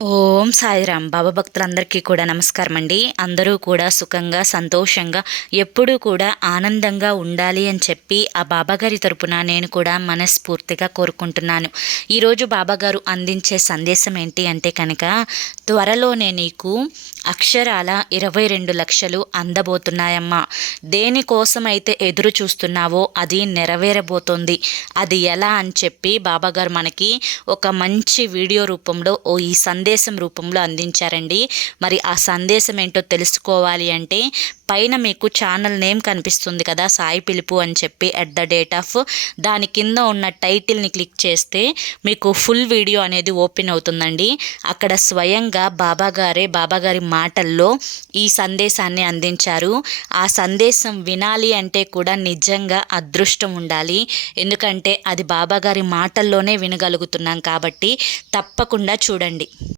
ఓం సాయిరామ్. బాబా భక్తులందరికీ కూడా నమస్కారం అండి. అందరూ కూడా సుఖంగా సంతోషంగా ఎప్పుడూ కూడా ఆనందంగా ఉండాలి అని చెప్పి ఆ బాబాగారి తరపున నేను కూడా మనస్ఫూర్తిగా కోరుకుంటున్నాను. ఈరోజు బాబాగారు అందించే సందేశం ఏంటి అంటే కనుక, త్వరలోనే నీకు అక్షరాల 22 లక్షలు అందబోతున్నాయమ్మా. దేనికోసమైతే ఎదురు చూస్తున్నావో అది నెరవేరబోతోంది. అది ఎలా అని చెప్పి బాబాగారు మనకి ఒక మంచి వీడియో రూపంలో ఈ సందేశం రూపంలో అందించారండి. మరి ఆ సందేశం ఏంటో తెలుసుకోవాలి అంటే పైన మీకు ఛానల్ నేమ్ కనిపిస్తుంది కదా, సాయి పిలుపు అని చెప్పి దాని కింద ఉన్న టైటిల్ని క్లిక్ చేస్తే మీకు ఫుల్ వీడియో అనేది ఓపెన్ అవుతుందండి. అక్కడ స్వయంగా బాబాగారి మాటల్లో ఈ సందేశాన్ని అందించారు. ఆ సందేశం వినాలి అంటే కూడా నిజంగా అదృష్టం ఉండాలి. ఎందుకంటే అది బాబాగారి మాటల్లోనే వినగలుగుతున్నాం కాబట్టి తప్పకుండా చూడండి.